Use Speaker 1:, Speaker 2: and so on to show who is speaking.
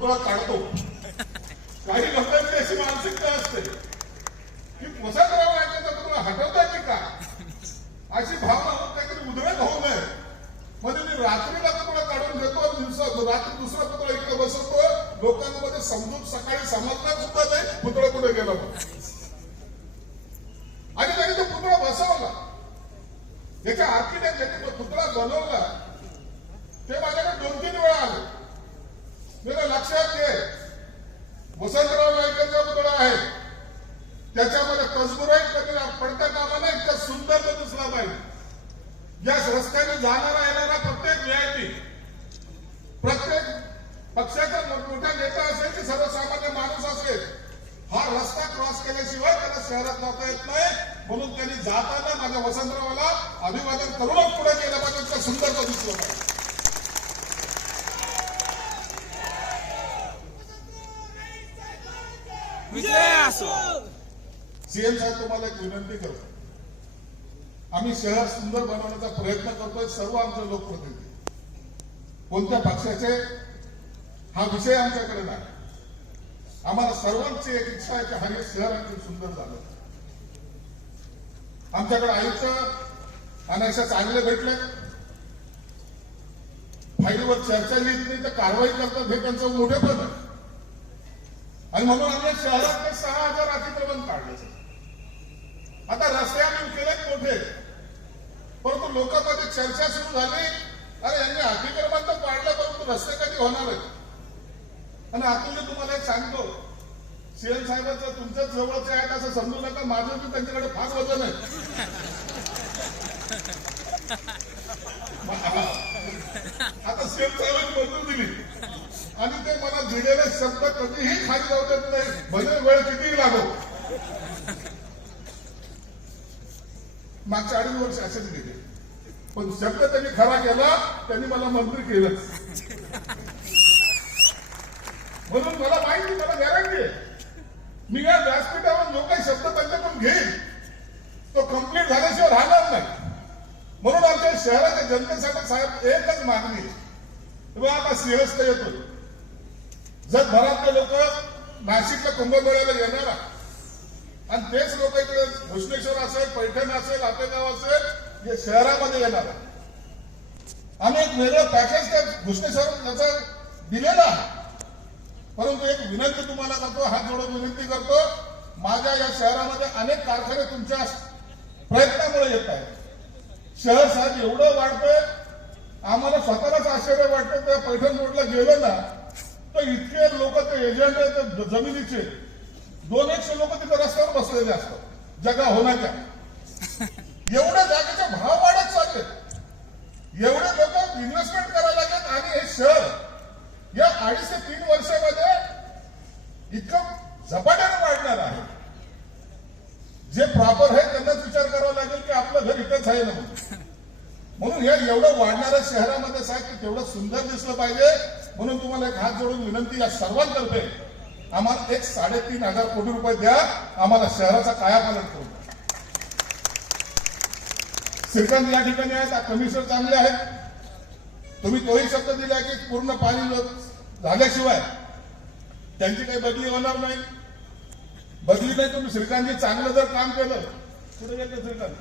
Speaker 1: पुतळा काढतो काही लोकांची अशी मानसिकता असते. की वसंतराव नाईकांचा पुतळा हटवता येते का? अशी भावना काहीतरी उद्रेक होऊ नये. म्हणजे मी रात्रीला पुतळा काढून घेतो दिवसा रात्री दुसरा पुतळा इकडे बसवतो. लोकांमध्ये समजून सकाळी समजणार सुद्धा नाही पुतळा कुठे गेला आणि त्याने तो पुतळा बसवला. याच्या आर्किटेक्ट ज्यांनी तो पुतळा बनवला ते माझ्याकडे दोन तीन वेळा आले मला लक्षात घे वसंतराव नाईकांचा पुतळा आहे त्याच्यामध्ये कसबुराई कधी पडता कामा नाही इतका सुंदर तो दिसला पाहिजे या रस्त्याने जाणारा येणारा प्रत्येक व्हीआयपी प्रत्येक पक्षाचा मोठा नेता असेल की सर्वसामान्य माणूस असेल हा रस्ता क्रॉस केल्याशिवाय त्याला शहरात जाता येत नाही. म्हणून त्यांनी जाताना माझ्या वसंतरावाला अभिवादन करूनच पुढे गेलं पाहिजे इतका सुंदर तो दिसलो पाहिजे सीएम साहेब तुम्हाला एक विनंती करतो. आम्ही शहर सुंदर बनवण्याचा प्रयत्न करतोय सर्व आमचे लोकप्रतिनिधी. कोणत्या पक्षाचे हा विषय आमच्याकडे नाही. आम्हाला सर्वांची एक इच्छा आहे की हा हे शहर आणखी सुंदर झालं. आमच्याकडे आयुक्त अनायशा चांगले भेटले. फाईलवर चर्चा येत नाही तर कारवाई करतात हे त्यांचं मोठेपण आहे आणि म्हणून आम्ही शहरातले सहा हजार अतिक्रमण काढले. आता रस्ते आम्ही केलेत मोठे. परंतु लोकांमध्ये चर्चा सुरू झाली. अरे यांनी अतिक्रमण तर पाडलं परंतु रस्ते कधी होणार आहेत? आणि अतुल्य तुम्हाला एक सांगतो. सीएम साहेबांचं तुमच्याच जवळचे आहेत असं समजू नका. माझं बी त्यांच्याकडे फार वजन आहे. आता सीएम साहेबांनी मंजूर दिली. आणि ते मला दिलेले शब्द कधीही खाली जाऊ देत नाही. भले वेळ कितीही लागो. मागच्या अडीच वर्ष असेच गेले. पण शब्द त्यांनी खरा केला त्यांनी मला मंत्री केलं. म्हणून मला माहिती मला गॅरंटी मी या व्यासपीठावर जो काही शब्द त्यांच्याकडून घेईल तो कंप्लीट झाल्याशिवाय राहणार नाही. म्हणून आमच्या शहराच्या जनतेसाठी साहेब एकच मागणी आहे. आता सिंहस्थ येतो. जगभरातले लोक नाशिकच्या कुंभमेळ्याला येणार आहे. आणि तेच लोक इकडे भुसनेश्वर असेल पैठण असेल आपेगाव असेल हे शहरामध्ये येणार आहे. आम्ही एक वेगळं पॅकेज त्या भुसनेश्वर त्याचं दिलेलं आहे परंतु एक विनंती तुम्हाला करतो हात जोडून विनंती करतो माझ्या या शहरामध्ये अनेक कारखाने तुमच्या प्रयत्नामुळे येत आहेत शहर साहेब एवढं वाढतंय आम्हाला स्वतःलाच आश्चर्य वाटतं त्या पैठण रोडला गेलं ना तर इतके लोक ते एजंट आहेत जमिनीचे. दोन एकशे लोक तिथे रस्त्यावर बसलेले असतात. जगा होण्याच्या. एवढ्या जागेचे भाव वाढत चालले एवढे लोक इन्व्हेस्टमेंट करायला लागलेत आणि हे शहर या अडीच ते तीन वर्षामध्ये इतकं झपाट्याने वाढणार आहे. जे प्रॉपर आहे त्यांनाच विचार करावा लागेल की आपलं घर इथंच आहे ना म्हणून हे एवढं वाढणाऱ्या शहरामध्ये साहेब की तेवढं सुंदर दिसलं पाहिजे. म्हणून तुम्हाला एक हात जोडून विनंती या सर्वांतर्फे आम्हाला एक साडेतीन हजार कोटी रुपये द्या. आम्हाला शहराचा कायापालट करू श्रीकांत या ठिकाणी आहेत कमिशनर चांगले आहेत. तुम्ही तोही शब्द दिला की पूर्ण पाणी झाल्याशिवाय त्यांची काही बदली होणार नाही. बदली नाही तुम्ही श्रीकांतजी चांगलं जर काम केलं. कुठे गेलं श्रीकांत?